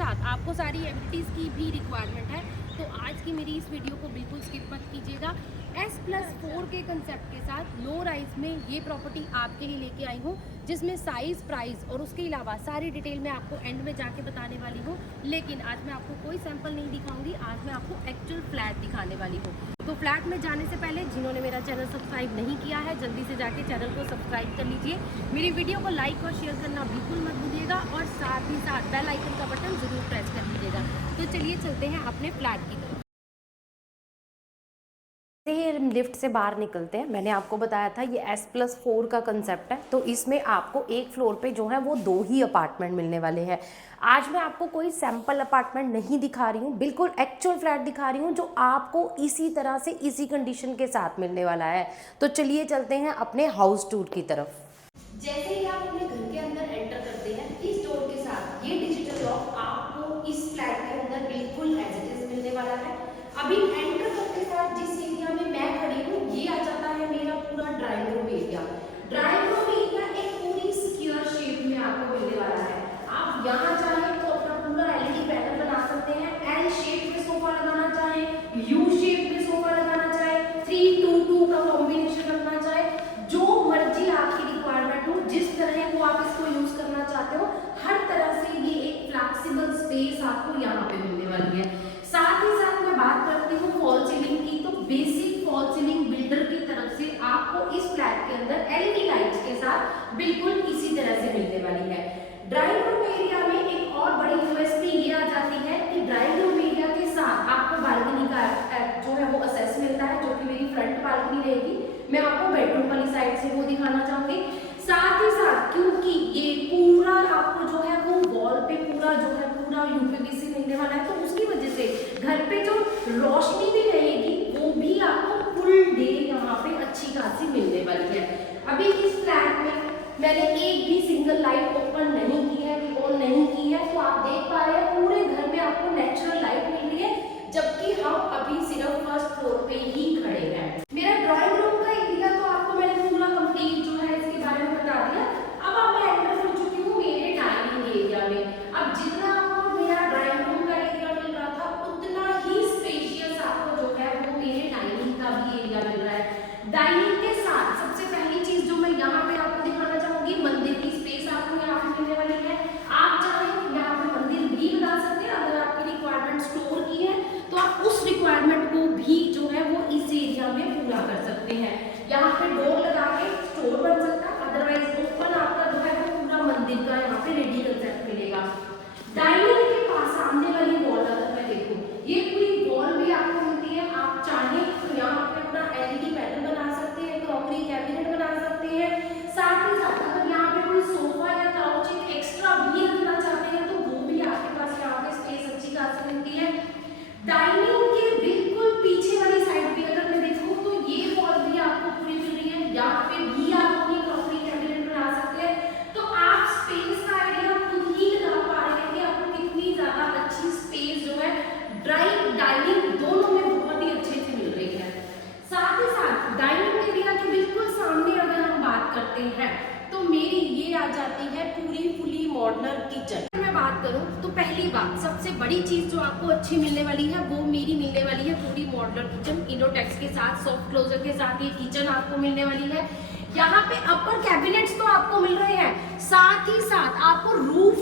साथ आपको सारी एमिनिटीज़ की भी रिक्वायरमेंट है। तो आज की मेरी इस वीडियो को बिल्कुल स्किप मत कीजिएगा। S+4 के कंसेप्ट के साथ लो राइज में ये प्रॉपर्टी आपके लिए लेके आई हूँ, जिसमें साइज़, प्राइस और उसके अलावा सारी डिटेल मैं आपको एंड में जाके बताने वाली हूँ। लेकिन आज मैं आपको कोई सैंपल नहीं दिखाऊंगी, आज मैं आपको एक्चुअल फ्लैट दिखाने वाली हूँ। तो फ्लैट में जाने से पहले जिन्होंने मेरा चैनल सब्सक्राइब नहीं किया है, जल्दी से जाके चैनल को सब्सक्राइब कर लीजिए। मेरी वीडियो को लाइक और शेयर करना बिल्कुल मत भूलिएगा और साथ ही साथ बेल आइकन का बटन ज़रूर प्रेस कर लीजिएगा। तो चलिए चलते हैं अपने फ्लैट की तरफ। लिफ्ट से बाहर निकलते हैं। मैंने आपको बताया था ये S+4 का कंसेप्ट है, तो इसमें आपको एक फ्लोर पे जो है वो 2 ही अपार्टमेंट मिलने वाले हैं। आज मैं आपको कोई सैंपल अपार्टमेंट नहीं दिखा रही हूँ, बिल्कुल एक्चुअल फ्लैट दिखा रही हूँ जो आपको इसी तरह से इसी कंडीशन के साथ मिलने वाला है। तो चलिए चलते हैं अपने हाउस टूर की तरफ। जैसे ही आप अपने घर के अंदर एंटर करते हैं, इस डोर के साथ ये डिजिटल लॉक आपको इस फ्लैट के अंदर बिल्कुल एज इट इज मिलने वाला है। अभी एंटर करते साथ जिस एरिया में मैं खड़ी हूँ, ये आ जाता है मेरा पूरा drawing room area. Drawing room area एक पूरी स्क्वायर शेप में आपको मिलने वाला है। आप यहाँ चाहें तो अपना पूरा एलईडी पैनल बना सकते हैं। एल शेप में सोफा लगाना चाहें, यू शेप में सोफा लगाना चाहें, 3-2-2 का कॉम्बिनेशन रखना चाहें, जो मर्जी आपकी रिक्वायरमेंट हो, जिस तरह को आप इसको यूज करना चाहते हो, हर तरह से ये एक फ्लेक्सिबल स्पेस आपको यहाँ पे मिलने वाली है। साथ ही साथ मैं बात करती हूँ फॉल सीलिंग की, तो बेसिक फॉल सीलिंग बिल्डर की तरफ से आपको इस फ्लैट के अंदर एलईडी लाइट्स के साथ बिल्कुल इसी तरह से मिलने वाली है। ड्राइंग रूम एरिया में एक और बड़ी यूएसपी ये आ जाती है कि ड्राइंग रूम एरिया के साथ आपको बालकनी का जो है वो असेस मिलता है, जो कि मेरी फ्रंट बालकनी रहेगी। मैं आपको बेडरूम वाली साइड से वो दिखाना चाहूंगी। साथ ही साथ क्योंकि ये पूरा आपको जो है वो वॉल पे पूरा जो है पूरा यूपीवीसी मिलने वाला है, तो उसकी वजह से घर पे जो रोशनी भी रहेगी वो भी आपको फुल डे यहाँ पे अच्छी खासी मिलने वाली है। अभी इस फ्लैट में मैंने एक भी सिंगल लाइट ओपन नहीं की है, ऑन नहीं की है, तो आप देख पा रहे हैं पूरे घर में आपको नेचुरल लाइट मिल रही है, जबकि हम अभी सिर्फ फर्स्ट फ्लोर पे ही खड़े हैं। मेरा ड्राइंग रूम का एरिया तो आपको मैंने पूरा कंप्लीट जो है इसके बारे में बता दिया। अब मैं एंटर हो चुकी हूँ मेरे डाइनिंग एरिया में। अब जितना आपको मेरा ड्राइंग रूम का एरिया मिल रहा था, उतना ही स्पेशियस आपको जो है वो मेरे डाइनिंग का भी एरिया मिल रहा है। डाइनिंग के साथ सबसे पहली चीज जो मैं यहाँ पे आपको दिखाना चाहूंगी, मंदिर की स्पेस आपको यहाँ पे मिलने वाली है। आप चाहें यहाँ पे मंदिर भी बना सकते हैं। अगर आपकी रिक्वायरमेंट स्टोर की है तो आप उस रिक्वायरमेंट को भी जो है वो इस एरिया में पूरा कर सकते हैं। यहाँ पे डोर लगा के स्टोर बन सकता है, अदरवाइज ओपन आपका जो है वो पूरा मंदिर का यहाँ पे रेडी कंसेप्ट मिलेगा। डाइनिंग के पास सामने वाली वॉल अगर मैं देखूं, ये पूरी वॉल भी आपको मिलती है। आप चाहें तो यहाँ पे अपना एलईडी पैनल बना सकते हैं, क्रॉकरी कैबिनेट बना सकते हैं। साथ ही साथ अगर यहाँ पे कोई सोफा या काउच एक्स्ट्रा भी रखना चाहते हैं तो वो भी आपके पास यहाँ पे स्पेस अच्छी खासी मिलती है। डाइनिंग के बिल्कुल पीछे वाली साइड पे अगर मैं देखूं तो ये वॉल भी आपको पूरी मिल रही है। यहाँ पे भी आप अपनी क्रॉकरी कैबिनेट बना सकते हैं। तो आप स्पेस का आइडिया खुद ही लगा पा रहे हैं कि आपको कितनी ज्यादा अच्छी स्पेस जो है डाइनिंग दोनों में बहुत ही अच्छे से मिल रही है। साथ ही साथ डाइनिंग एरिया के बिल्कुल सामने अगर हम बात करते हैं तो मेरी ये आ जाती है पूरी फुली मॉड्यूलर किचन। मैं बात करूं तो पहली बात सबसे बड़ी चीज जो आपको अच्छी मिलने वाली है वो मेरी मिलने वाली है पूरी मॉड्यूलर किचन। इनोटेक्स के साथ, सॉफ्ट क्लोजर के साथ ये किचन आपको मिलने वाली है। यहाँ पे अपर कैबिनेट्स तो आपको मिल रहे हैं, साथ ही साथ आपको रूफ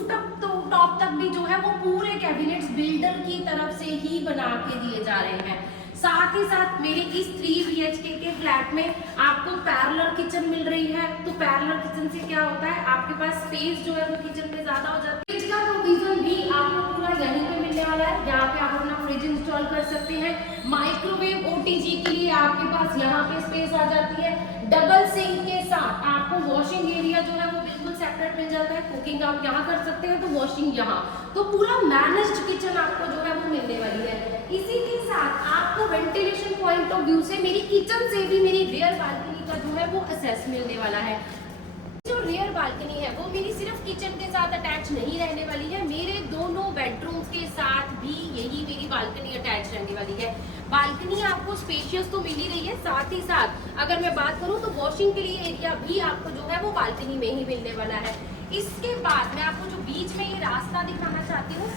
टॉप तक भी जो है वो पूरे कैबिनेट्स बिल्डर की तरफ से ही बना के दिए जा रहे हैं। साथ ही साथ मेरे इस 3 BHK के फ्लैट में आपको पैरेलल किचन मिल रही है। तो पैरेलल किचन से क्या होता है, आपके पास स्पेस जो है वो किचन में ज्यादा हो जाती है। फ्रिज का प्रोविजन भी आपको पूरा यहीं पे मिलने वाला है। यहाँ पे आप अपना फ्रिज इंस्टॉल कर सकते हैं। माइक्रोवेव OTG के लिए आपके पास यहाँ पे स्पेस आ जाती है। डबल सिंक के साथ आपको वॉशिंग एरिया जो है वो बिल्कुल सेपरेट मिल जाता है। कुकिंग आप यहाँ कर सकते हैं तो वॉशिंग यहाँ, तो पूरा मैनेज्ड किचन आपको जो है वो मिलने वाली है। इसी के साथ आपको वेंटिलेशन पॉइंट ऑफ व्यू से मेरी किचन से भी मेरी रियर बालकनी का जो है वो असेस मिलने वाला है। जो रियर बालकनी है वो मेरी सिर्फ किचन के साथ अटैच नहीं रहने वाली है, मेरे दोनों बेडरूम्स के साथ भी यही मेरी बालकनी अटैच रहने वाली है। बालकनी आपको स्पेशियस तो मिल ही रही है, साथ ही साथ अगर मैं बात करूं तो वॉशिंग के लिए एरिया भी आपको जो है वो बालकनी में ही मिलने वाला है। इसके बाद मैं आपको जो बीच में ये रास्ता दिखाना चाहती हूँ,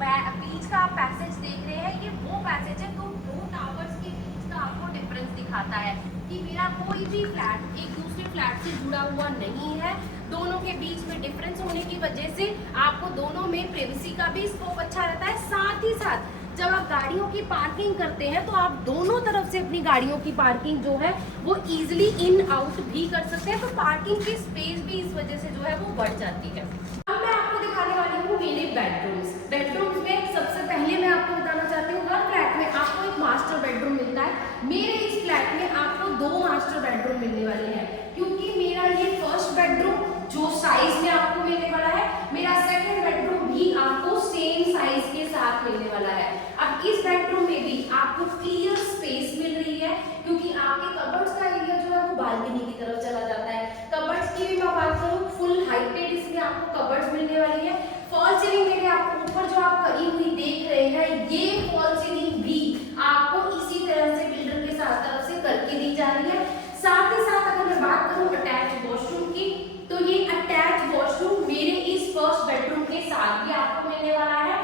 बीच का आप पैसेज देख रहे हैं, ये वो पैसेज है, तो दो टावर्स के बीच का आपको डिफरेंस दिखाता है कि मेरा कोई भी फ्लैट एक दूसरे फ्लैट से जुड़ा हुआ नहीं है। दोनों के बीच में डिफरेंस होने की वजह से आपको दोनों में प्राइवेसी का भी स्कोप अच्छा रहता है। साथ ही साथ जब आप गाड़ियों की पार्किंग करते हैं तो आप दोनों तरफ से अपनी गाड़ियों की पार्किंग जो है वो इजीली इन आउट भी कर सकते हैं, तो पार्किंग की स्पेस भी इस वजह से जो है वो बढ़ जाती है। अब मैं आपको दिखाने वाली हूँ मेरे बेडरूम्स में सबसे पहले मैं आपको बताना चाहती हूँ, हर फ्लैट में आपको एक मास्टर बेडरूम मिलता है। मेरे इस फ्लैट में आपको 2 मास्टर बेडरूम मिलने वाले हैं, क्योंकि मेरा ये फर्स्ट बेडरूम जो साइज में आपको मिलने वाला है, मेरा सेकंड बेडरूम भी आपको सेम साइज के साथ मिलने वाला है। अब इस बेडरूम में भी आपको क्लियर स्पेस मिल रही है, क्योंकि आपके कबर्ड्स का एरिया जो है वो बालकनी की तरफ चला जाता है। कबर्ड्स की भी मैं बात करूँ, फुल हाइटेड इसमें आपको कबर्ड्स मिलने वाली है। फॉल सीलिंग मेरे आपको ऊपर जो आप करी हुई देख रहे हैं, ये फॉल सीलिंग भी आपको इसी तरह से बिल्डर के साथ तरफ से करके दी जा रही है। साथ ही साथ अगर मैं बात करूँ अटैच वॉशरूम की, तो ये अटैच वॉशरूम मेरे इस फर्स्ट बेडरूम के साथ भी आपको मिलने वाला है।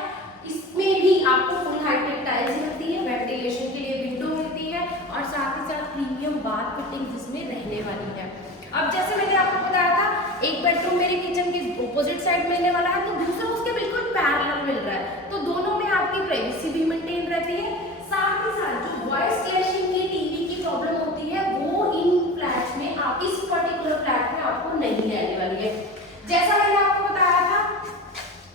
इसमें भी आपको फुल हाइटेड टाइल्स मिलती है, वेंटिलेशन के लिए विंडो मिलती है, और साथ ही साथ प्रीमियम बाथ फिटिंग जिसमें रहने वाली है। अब जैसे मैंने आपको बताया था, एक बेडरूम मेरे किचन के ऑपोजिट साइड मिलने वाला है, तो दूसरा उसके बिल्कुल पैरेलल मिल रहा है, तो दोनों में आपकी प्राइवेसी भी मेंटेन रहती है। साथ ही साथ जो वॉइस क्लैशिंग की टीवी की प्रॉब्लम होती है वो इन फ्लैट्स में आप इस पर्टिकुलर फ्लैट में आपको नहीं रहने वाली है। जैसा मैंने आपको बताया था,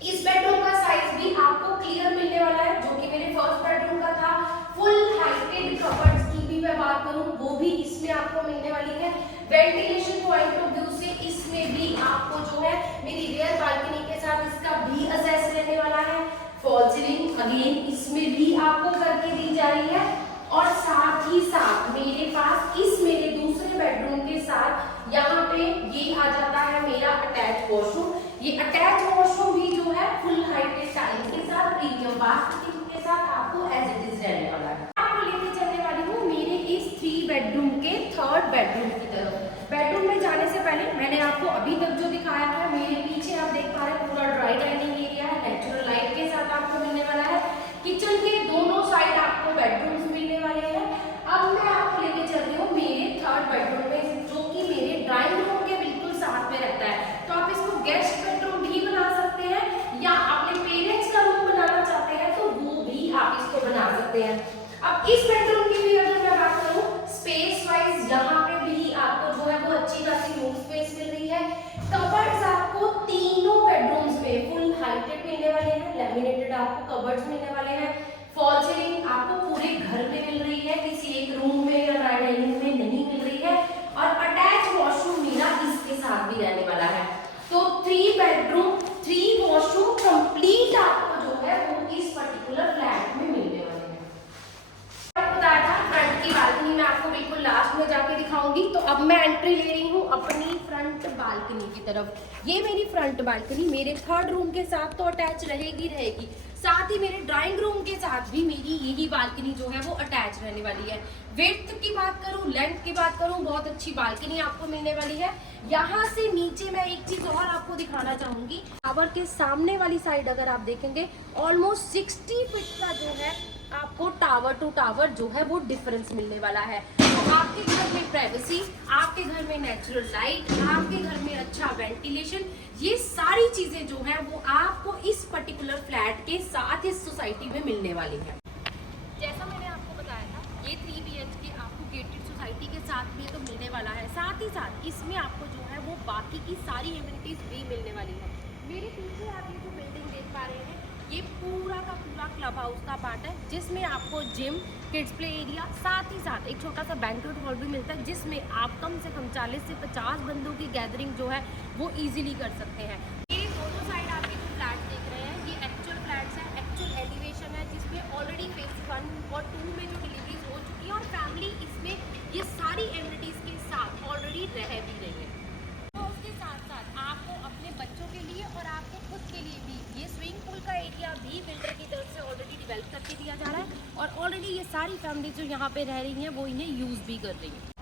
इस बेडरूम का साइज भी आपको क्लियर मिलने वाला है, जो कि मेरे फर्स्ट बेडरूम का था। फुल हाइटेड कबर्ड्स की भी मैं बात करूं, वो भी इसमें आपको मिलने वाली है। वेंटिलेशन पॉइंट ऑफ व्यू से इसमें भी आपको जो है मेरी रियर बालकनी के साथ इसका भी असेस रहने वाला है। फॉल सीलिंग अगेन इसमें भी आपको करके दी जा रही है, और साथ ही साथ मेरे पास इस मेरे दूसरे बेडरूम के साथ यहाँ पे ये आ जाता है मेरा अटैच वॉशरूम। ये अटैच वॉशरूम भी जो है फुल हाइटेड टाइल्स के साथ प्रीमियम बाथ फिटिंग के साथ आपको एज इट इज रहने वाला है। आपको लेके चलने वाली हूँ मेरे इस 3 बेडरूम के थर्ड बेडरूम की तरफ। बेडरूम में जाने से पहले मैंने आपको अभी तक जो दिखाया है, मेरे पीछे आप देख पा रहे हैं पूरा ड्राई डाइनिंग एरिया है, नेचुरल लाइट के साथ आपको मिलने वाला है। किचन के दोनों साइड आपको बेडरूम्स मिलने वाले हैं। अब मैं आपको लेके चल रही हूँ मेरे थर्ड बेडरूम में, जो कि मेरे ड्राइंग रूम के बिल्कुल साथ में रहता है। तो आप इसको गेस्ट बेडरूम भी बना सकते हैं, या अपने पेरेंट्स का रूम बनाना चाहते हैं तो वो भी आप इसको बना सकते हैं। अब इस बेडरूम की भी अगर मैं बात करूँ, स्पेस वाइज यहाँ पे भी आपको जो है वो अच्छी खासी रूम स्पेस मिल रही है। कबर्ड्स आपको तीनों बेडरूम्स में फुल हाइटेड मिलने वाले हैं, लेमिनेटेड आपको कबर्ड्स मिलने वाले हैं। फॉल सीलिंग आपको पूरे घर में मिल रही है, किसी एक रूम में या डाइनिंग में नहीं मिल रही है, और अटैच वॉशरूम मेरा इसके साथ भी रहने वाला है। तो 3 बेडरूम 3 वॉशरूम कंप्लीट आपको जो है वो इस पर्टिकुलर फ्लैट में मिलने वाले हैं। बताया था फ्रंट की बालकनी में आपको बिल्कुल लास्ट में जाके दिखाऊंगी, तो अब मैं एंट्री ले रही हूँ अपनी फ्रंट बालकनी की तरफ। ये मेरी फ्रंट बालकनी मेरे थर्ड रूम के साथ तो अटैच रहेगी, साथ ही मेरे ड्राइंग रूम के साथ भी मेरी यही बालकनी जो है वो अटैच रहने वाली है। विड्थ की बात करूं, लेंथ की बात करूं, बहुत अच्छी बालकनी आपको मिलने वाली है। यहाँ से नीचे मैं एक चीज और आपको दिखाना चाहूंगी, टावर के सामने वाली साइड अगर आप देखेंगे ऑलमोस्ट 60 फीट का जो है आपको टावर टू टावर जो है वो डिफरेंस मिलने वाला है। तो आपके घर में प्राइवेसी, आपके घर में नेचुरल लाइट, आपके घर में अच्छा वेंटिलेशन, ये सारी चीजें जो है वो आपको इस पर्टिकुलर फ्लैट के साथ इस सोसाइटी में मिलने वाली है। जैसा मैंने आपको बताया था, ये 3 BHK आपको गेटेड सोसाइटी के साथ भी तो मिलने वाला है। साथ ही साथ इसमें आपको जो है वो बाकी की सारी एमिनिटीज भी मिलने वाली है। मेरे पीछे आप ये जो बिल्डिंग देख पा रहे हैं, ये पूरा का पूरा क्लब हाउस का पार्ट है, जिसमें आपको जिम, किड्स प्ले एरिया, साथ ही साथ एक छोटा सा बैंक्वेट हॉल भी मिलता है, जिसमें आप कम से कम 40 से 50 बंदों की गैदरिंग जो है वो इजीली कर सकते हैं। ये दोनों साइड आप ये जो फ्लैट देख रहे हैं, ये एक्चुअल फ्लैट्स है, एक्चुअल एलिवेशन है, जिसमें ऑलरेडी फेज 1 और 2 में जो डिलीवरीज हो चुकी है, और फैमिली इसमें ये सारी एमिनिटीज के साथ ऑलरेडी रह भी रही है। तो उसके साथ साथ आपको अपने बच्चों के लिए और आपको खुद के लिए भी ये स्विमिंग पूल का एरिया भी बिल्डर की तरफ से ऑलरेडी डेवलप करके दिया जा रहा है, और ऑलरेडी ये सारी फैमिली जो यहाँ पे रह रही हैं वो इन्हें यूज़ भी कर रही हैं।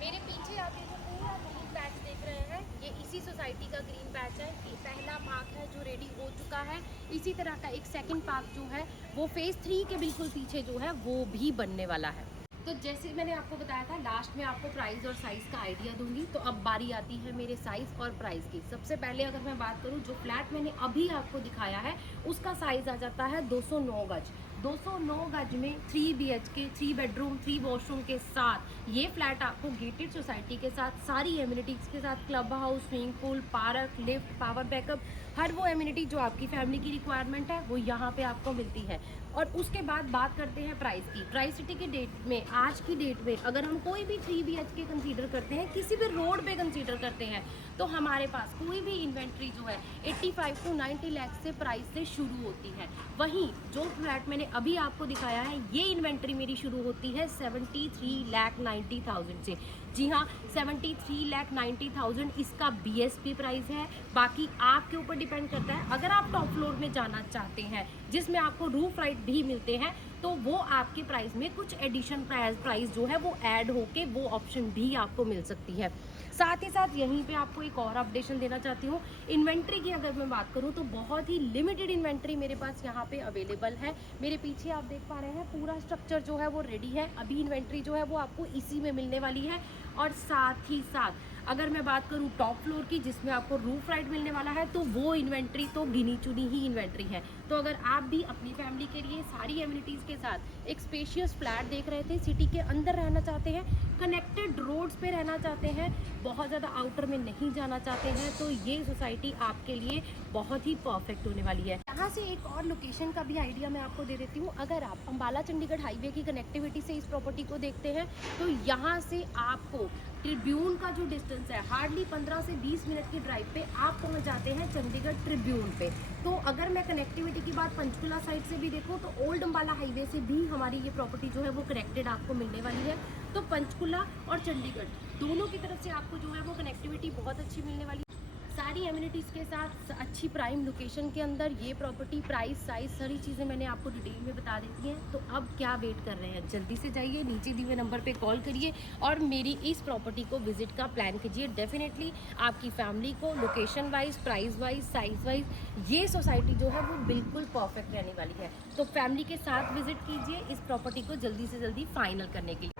मेरे पीछे आप ये जो पूरा ग्रीन पैच देख रहे हैं, ये इसी सोसाइटी का ग्रीन पैच है। ये पहला भाग है जो रेडी हो चुका है। इसी तरह का एक सेकंड पार्क जो है वो फेज़ 3 के बिल्कुल पीछे जो है वो भी बनने वाला है। तो जैसे मैंने आपको बताया था लास्ट में आपको प्राइस और साइज़ का आइडिया दूंगी, तो अब बारी आती है मेरे साइज़ और प्राइस की। सबसे पहले अगर मैं बात करूं, जो फ्लैट मैंने अभी आपको दिखाया है उसका साइज़ आ जाता है 209 गज। 209 गज में 3 BHK 3 बेडरूम 3 वॉशरूम के साथ ये फ्लैट आपको गेटेड सोसाइटी के साथ सारी एमिनिटीज़ के साथ club house, swimming pool, park, lift, power backup, हर वो एमिनिटी जो आपकी फैमिली की रिक्वायरमेंट है वो यहाँ पे आपको मिलती है। और उसके बाद बात करते हैं प्राइस की। ट्राई सिटी की डेट में, आज की डेट में अगर हम कोई भी 3 BHK कंसीडर करते हैं, किसी भी रोड पे कंसीडर करते हैं, तो हमारे पास कोई भी इन्वेंट्री जो है 85 to 90 लाख से प्राइस से शुरू होती है। वहीं जो फ्लैट मैंने अभी आपको दिखाया है ये इन्वेंट्री मेरी शुरू होती है 73,90,000 से। जी हाँ, 73,90,000 इसका BSP प्राइस है। बाकी आपके ऊपर डिपेंड करता है। अगर आप टॉप फ्लोर में जाना चाहते हैं जिसमें आपको रूफ राइट भी मिलते हैं, तो वो आपके प्राइस में कुछ एडिशन प्राइस जो है वो ऐड होके वो ऑप्शन भी आपको मिल सकती है। साथ ही साथ यहीं पे आपको एक और अपडेशन देना चाहती हूँ। इन्वेंट्री की अगर मैं बात करूँ तो बहुत ही लिमिटेड इन्वेंट्री मेरे पास यहाँ पे अवेलेबल है। मेरे पीछे आप देख पा रहे हैं पूरा स्ट्रक्चर जो है वो रेडी है। अभी इन्वेंट्री जो है वो आपको इसी में मिलने वाली है। और साथ ही साथ अगर मैं बात करूँ टॉप फ्लोर की, जिसमें आपको रूफ राइट मिलने वाला है, तो वो इन्वेंट्री तो गिनी चुनी ही इन्वेंट्री है। तो अगर आप भी अपनी फैमिली के लिए सारी एमिनिटीज़ के साथ एक स्पेशियस फ्लैट देख रहे थे, सिटी के अंदर रहना चाहते हैं, कनेक्टेड रोड्स पे रहना चाहते हैं, बहुत ज़्यादा आउटर में नहीं जाना चाहते हैं, तो ये सोसाइटी आपके लिए बहुत ही परफेक्ट होने वाली है। यहाँ से एक और लोकेशन का भी आइडिया मैं आपको दे देती हूँ। अगर आप अम्बाला चंडीगढ़ हाईवे की कनेक्टिविटी से इस प्रॉपर्टी को देखते हैं, तो यहाँ से आपको ट्रिब्यून का जो डिस्टेंस है हार्डली 15 से 20 मिनट की ड्राइव पे आप पहुँच जाते हैं चंडीगढ़ ट्रिब्यून पे। तो अगर मैं कनेक्टिविटी की बात पंचकुला साइड से भी देखूँ तो ओल्ड अम्बाला हाईवे से भी हमारी ये प्रॉपर्टी जो है वो कनेक्टेड आपको मिलने वाली है। तो पंचकुला और चंडीगढ़ दोनों की तरफ से आपको जो है वो कनेक्टिविटी बहुत अच्छी मिलने वाली है। सारी एमिनिटीज़ के साथ अच्छी प्राइम लोकेशन के अंदर ये प्रॉपर्टी, प्राइस, साइज, सारी चीज़ें मैंने आपको डिटेल में बता देती हैं। तो अब क्या वेट कर रहे हैं, जल्दी से जाइए, नीचे दिए हुए नंबर पे कॉल करिए और मेरी इस प्रॉपर्टी को विजिट का प्लान कीजिए। डेफिनेटली आपकी फैमिली को location wise, price wise, size wise ये सोसाइटी जो है वो बिल्कुल परफेक्ट रहने वाली है। तो फैमिली के साथ विजिट कीजिए इस प्रॉपर्टी को जल्दी से जल्दी फाइनल करने के लिए।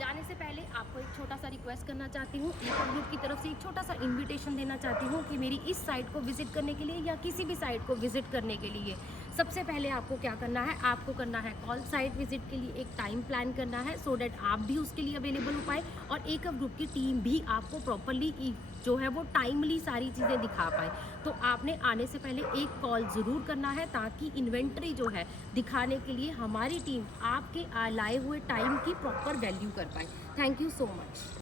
जाने से पहले आपको एक छोटा सा रिक्वेस्ट करना चाहती हूँ, एक ग्रुप की तरफ से एक छोटा सा इनविटेशन देना चाहती हूँ कि मेरी इस साइट को विजिट करने के लिए या किसी भी साइट को विजिट करने के लिए सबसे पहले आपको क्या करना है, आपको करना है कॉल। साइट विजिट के लिए एक टाइम प्लान करना है सो डैट आप भी उसके लिए अवेलेबल हो पाए और एक ग्रुप की टीम भी आपको प्रॉपरली जो है वो टाइमली सारी चीज़ें दिखा पाए। तो आपने आने से पहले एक कॉल ज़रूर करना है ताकि इन्वेंट्री जो है दिखाने के लिए हमारी टीम आपके लाए हुए टाइम की प्रॉपर वैल्यू कर पाए। Thank you so much.